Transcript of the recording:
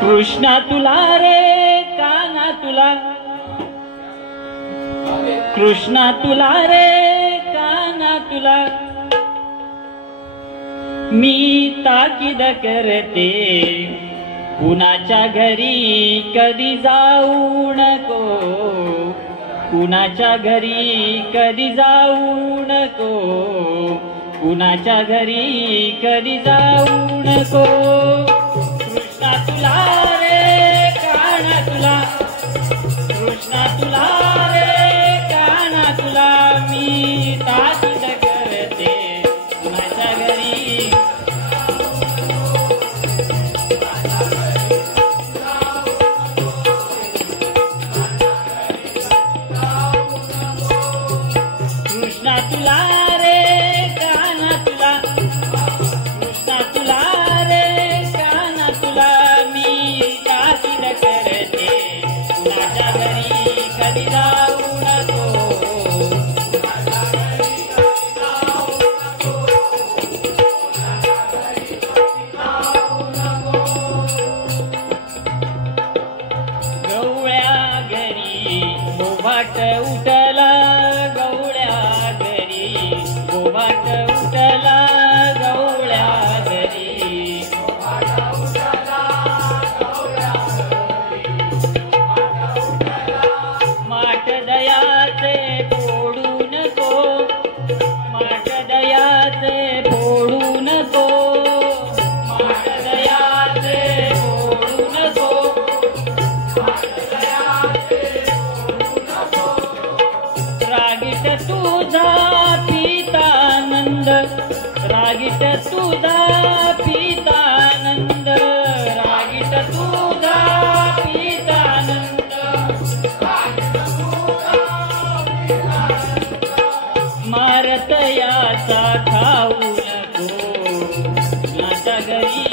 कृष्णा तुला रे काना तुला, कृष्णा तुला रे काना तुला, मी ताकीद करते कुणाच्या घरी कधी जाऊ नको, कुणाच्या घरी कधी जाऊ नको, कुणाच्या घरी कधी जाऊ नको. कृष्णा तुला रे काना तुला, कृष्णा तुला रे काना तुला, मी ताकीद करते कुणाच्या घरी. कृष्णा तुला रे काना तुला, कृष्णा तुला रे काना तुला, मी ताकीद करते कुणाच्या घरी कधी जाऊ नको. गवळ्या घरी बोभाट उठला, गवळ्या घरी बोभाट उठला, गवळ्या घरी माठ दयाचे फोडू नको, माठ दयाचे फोडू नको, माठ दयाचे फोडू नको. रागीट तुझा पितानंद, रागीट तुझा पितानंद, रागीट तुझा पितानंद. मारत याचा खाऊ नको, कुणाच्या घरी